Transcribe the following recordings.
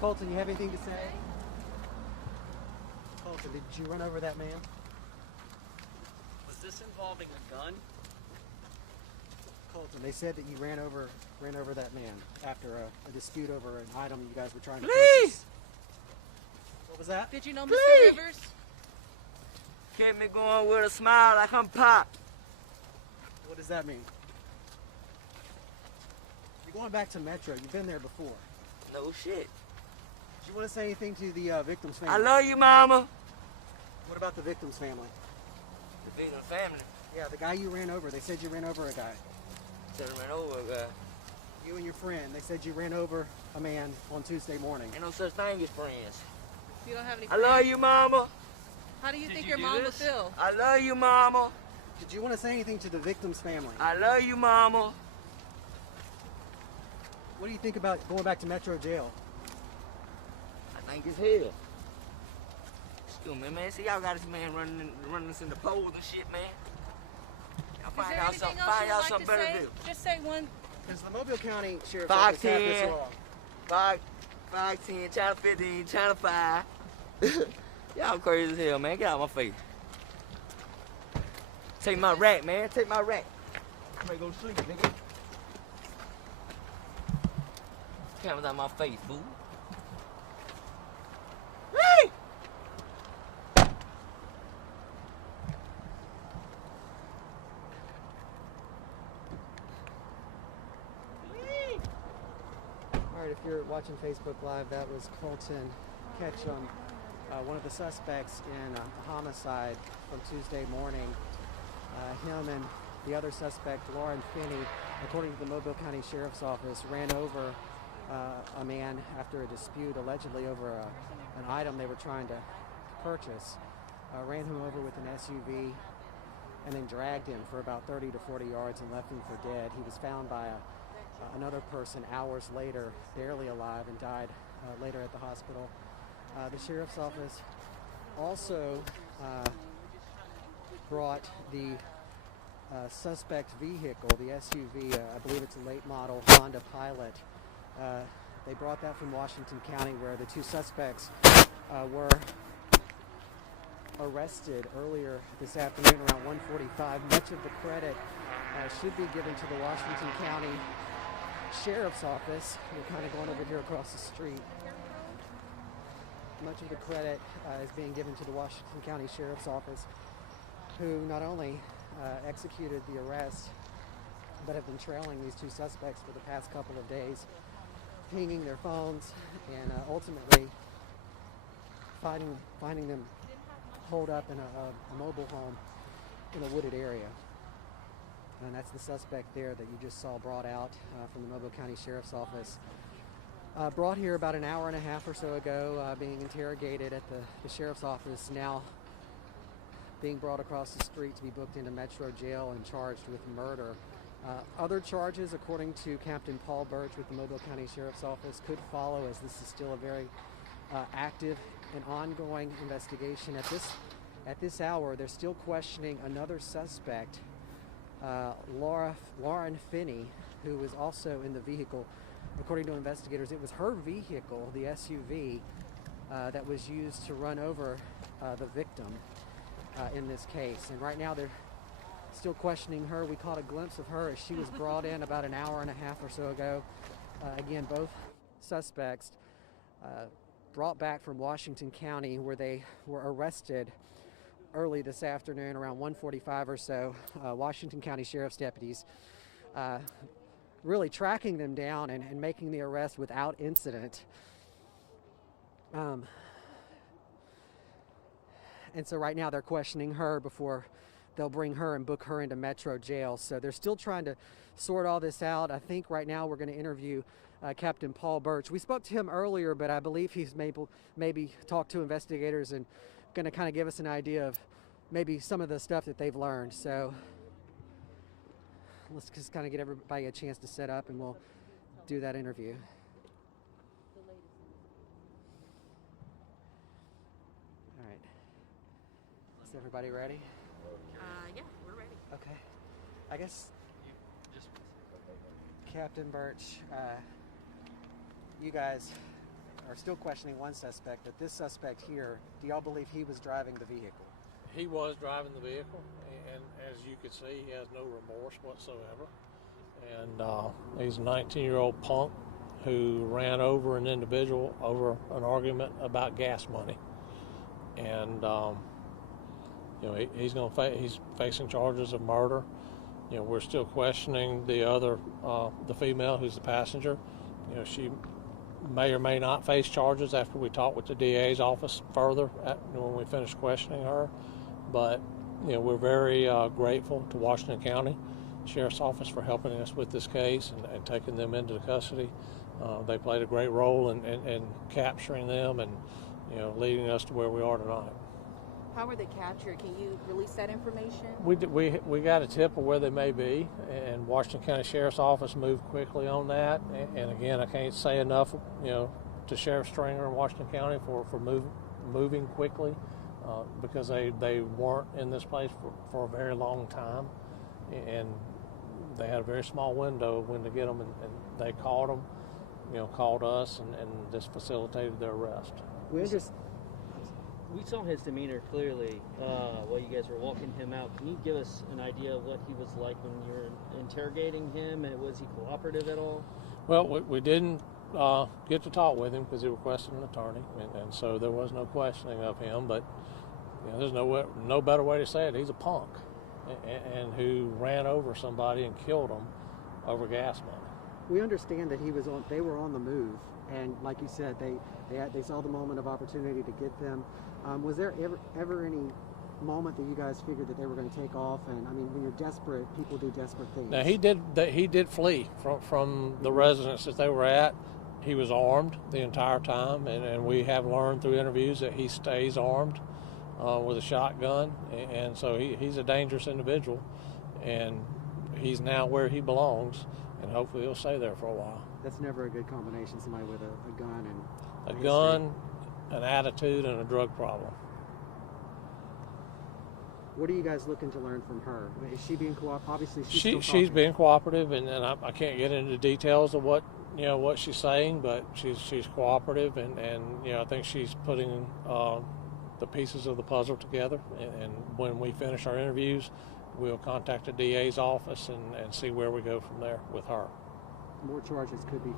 Colton, you have anything to say? Colton, did you run over that man? Was this involving a gun? Colton, they said that you ran over that man after a dispute over an item you guys were trying to Please! purchase. What was that? Did you know Mr. Please! Rivers? Keep me going with a smile like I'm Pop. What does that mean? You're going back to Metro. You've been there before. No shit. Do you want to say anything to the victim's family? I love you, mama. What about the victim's family? The victim family. Yeah, the guy you ran over. They said you ran over a guy. Said I ran over a guy. You and your friend. They said you ran over a man on Tuesday morning. Ain't no such thing as friends. You don't have any I love you, mama. How do you Did think you your do mom will this? feel? I love you, mama. Did you want to say anything to the victim's family? I love you, mama. What do you think about going back to Metro jail? I think it's hell. Excuse me, man. See, y'all got this man running us in the poles and shit, man. Y'all Is find there y'all anything something, else find you y'all would like something to better say? to do. Just say one. Because the Mobile County Sheriff's Five, Office have this 10. wrong. 5'10", China 15, China 5. Y'all crazy as hell, man. Get out of my face. Take my rack, man. Take my rack. I'm ready to go to sleep, nigga. Cameras out my face, fool. Hey! All right, if you're watching Facebook Live, that was Colton Ketchum, one of the suspects in a homicide from Tuesday morning. Him and the other suspect, Lauren Finney, according to the Mobile County Sheriff's Office, ran over a man after a dispute allegedly over an item they were trying to purchase. Ran him over with an SUV and then dragged him for about 30 to 40 yards and left him for dead. He was found by another person hours later, barely alive, and died later at the hospital. The Sheriff's Office also brought the suspect vehicle, the SUV, I believe it's a late model Honda Pilot. They brought that from Washington County, where the two suspects were arrested earlier this afternoon around 1:45. Much of the credit should be given to the Washington County Sheriff's Office. We're kind of going over here across the street. Much of the credit is being given to the Washington County Sheriff's Office, who not only executed the arrest, but have been trailing these two suspects for the past couple of days, pinging their phones, and ultimately finding them holed up in a mobile home in a wooded area. And that's the suspect there that you just saw brought out from the Mobile County Sheriff's Office. Brought here about an hour and a half or so ago, being interrogated at the Sheriff's Office, now being brought across the street to be booked into Metro Jail and charged with murder. Other charges, according to Captain Paul Birch with the Mobile County Sheriff's Office, could follow, as this is still a very active and ongoing investigation. At this hour, they're still questioning another suspect, Lauren Finney, who was also in the vehicle. According to investigators, it was her vehicle, the SUV, that was used to run over the victim in this case. And right now they're still questioning her. We caught a glimpse of her as she was brought in about an hour and a half or so ago. Again, both suspects brought back from Washington County, where they were arrested early this afternoon around 1:45 or so. Washington County Sheriff's deputies really tracking them down and making the arrest without incident. And so right now they're questioning her before they'll bring her and book her into Metro Jail. So they're still trying to sort all this out. I think right now we're going to interview Captain Paul Birch. We spoke to him earlier, but I believe he's maybe talked to investigators and going to kind of give us an idea of maybe some of the stuff that they've learned. So let's just kind of get everybody a chance to set up, and we'll do that interview. All right. Is everybody ready? Yeah, we're ready. Okay. I guess Captain Birch, you guys are still questioning one suspect, but this suspect here, do y'all believe he was driving the vehicle? He was driving the vehicle, and as you can see, he has no remorse whatsoever. And he's a 19-year-old punk who ran over an individual over an argument about gas money. And he's facing charges of murder. We're still questioning the female who's the passenger. She may or may not face charges after we talk with the DA's office further when we finish questioning her. But we're very grateful to Washington County Sheriff's Office for helping us with this case and taking them into custody. They played a great role in capturing them and leading us to where we are tonight. How were they captured? Can you release that information? We got a tip of where they may be, and Washington County Sheriff's Office moved quickly on that. And again, I can't say enough, to Sheriff Stringer in Washington County for moving quickly, because they weren't in this place for a very long time, and they had a very small window when to get them, and they caught them, called us, and this facilitated their arrest. We saw his demeanor clearly while you guys were walking him out. Can you give us an idea of what he was like when you were interrogating him? And was he cooperative at all? Well, we didn't get to talk with him because he requested an attorney, and so there was no questioning of him. But there's no better way to say it. He's a punk, and who ran over somebody and killed him over gas money. We understand that they were on the move, and like you said, they saw the moment of opportunity to get them. Was there ever any moment that you guys figured that they were going to take off? And I mean, when you're desperate, people do desperate things. Now he did flee from the residence that they were at. He was armed the entire time, and we have learned through interviews that he stays armed with a shotgun, and so he's a dangerous individual, and he's now where he belongs, and hopefully he'll stay there for a while. That's never a good combination, somebody with a gun and a gun, an attitude, and a drug problem. What are you guys looking to learn from her? Is she being cooperative? Obviously, she's being cooperative, and I can't get into details of what she's saying, but she's cooperative, and I think she's putting the pieces of the puzzle together. And when we finish our interviews, we'll contact the DA's office and see where we go from there with her. More charges could be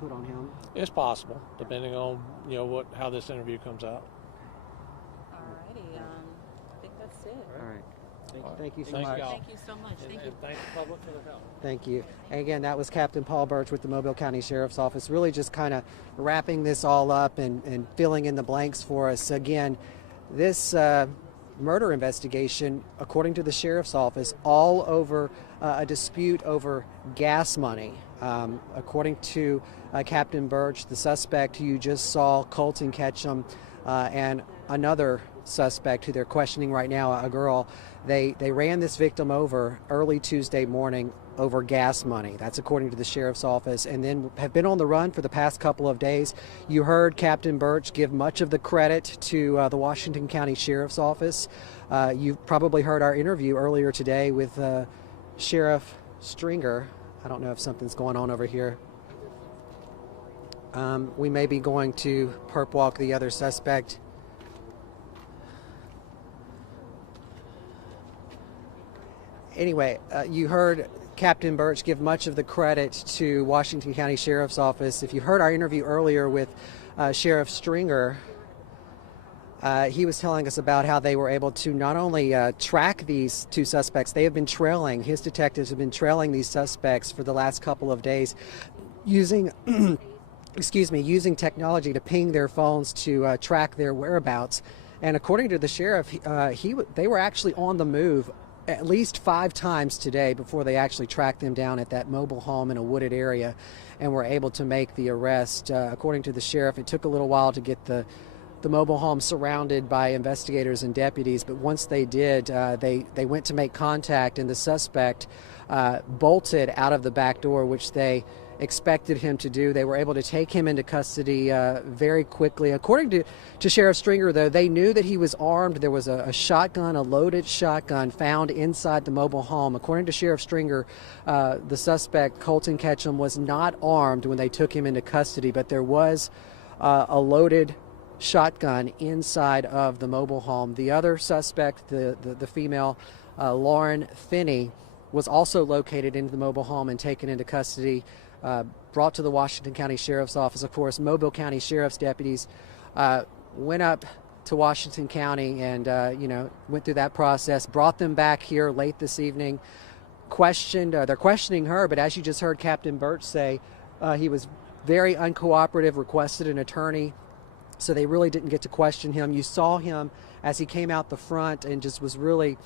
put on him? It's possible, depending on how this interview comes out. Alrighty, I think that's it. All right. Thank you so Thank much. y'all. Thank you so much. Thank you. And thank the public for their help. Thank you. And again, that was Captain Paul Birch with the Mobile County Sheriff's Office, really just kind of wrapping this all up and filling in the blanks for us. Again, this murder investigation, according to the Sheriff's Office, all over a dispute over gas money. According to Captain Birch, the suspect who you just saw, Colton Ketchum, and another suspect who they're questioning right now, a girl, they ran this victim over early Tuesday morning over gas money. That's according to the Sheriff's Office, and then have been on the run for the past couple of days. You heard Captain Birch give much of the credit to the Washington County Sheriff's Office. You've probably heard our interview earlier today with Sheriff Stringer. I don't know if something's going on over here. We may be going to perp walk the other suspect. Anyway, you heard Captain Birch give much of the credit to Washington County Sheriff's Office. If you heard our interview earlier with Sheriff Stringer, he was telling us about how they were able to not only track these two suspects, they have been trailing, his detectives have been trailing these suspects for the last couple of days using, using technology to ping their phones to track their whereabouts. And according to the sheriff, they were actually on the move at least 5 times today before they actually tracked them down at that mobile home in a wooded area and were able to make the arrest. According to the sheriff, it took a little while to get the mobile home surrounded by investigators and deputies, but once they did, they went to make contact, and the suspect bolted out of the back door, which they expected him to do. They were able to take him into custody very quickly. According to Sheriff Stringer, though, they knew that he was armed. There was a shotgun, a loaded shotgun, found inside the mobile home. According to Sheriff Stringer, the suspect, Colton Ketchum, was not armed when they took him into custody, but there was a loaded shotgun inside of the mobile home. The other suspect, the female, Lauren Finney, was also located into the mobile home and taken into custody, brought to the Washington County Sheriff's Office. Of course, Mobile County Sheriff's deputies went up to Washington County and went through that process, brought them back here late this evening, they're questioning her, but as you just heard Captain Birch say, he was very uncooperative, requested an attorney, so they really didn't get to question him. You saw him as he came out the front and just was really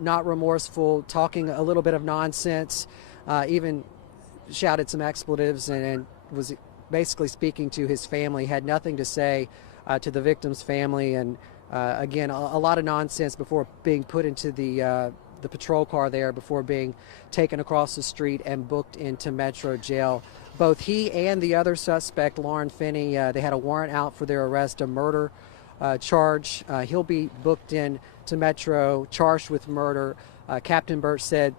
not remorseful, talking a little bit of nonsense, even shouted some expletives and was basically speaking to his family, had nothing to say to the victim's family, and again, a lot of nonsense before being put into the patrol car there, before being taken across the street and booked into Metro Jail. Both he and the other suspect, Lauren Finney, they had a warrant out for their arrest, a murder charge. He'll be booked in to Metro, charged with murder. Captain Birch said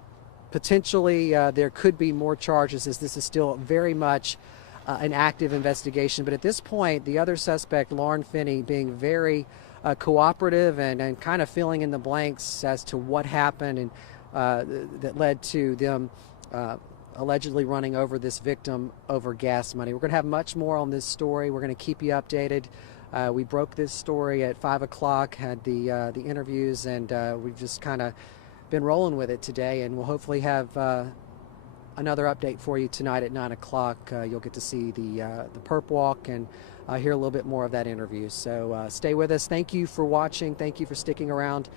potentially there could be more charges, as this is still very much an active investigation. But at this point, the other suspect, Lauren Finney, being very cooperative and kind of filling in the blanks as to what happened and that led to them allegedly running over this victim over gas money. We're going to have much more on this story. We're going to keep you updated. We broke this story at 5 o'clock, had the interviews, and we've just kind of been rolling with it today, and we'll hopefully have another update for you tonight at 9 o'clock. You'll get to see the perp walk and hear a little bit more of that interview. So stay with us. Thank you for watching. Thank you for sticking around.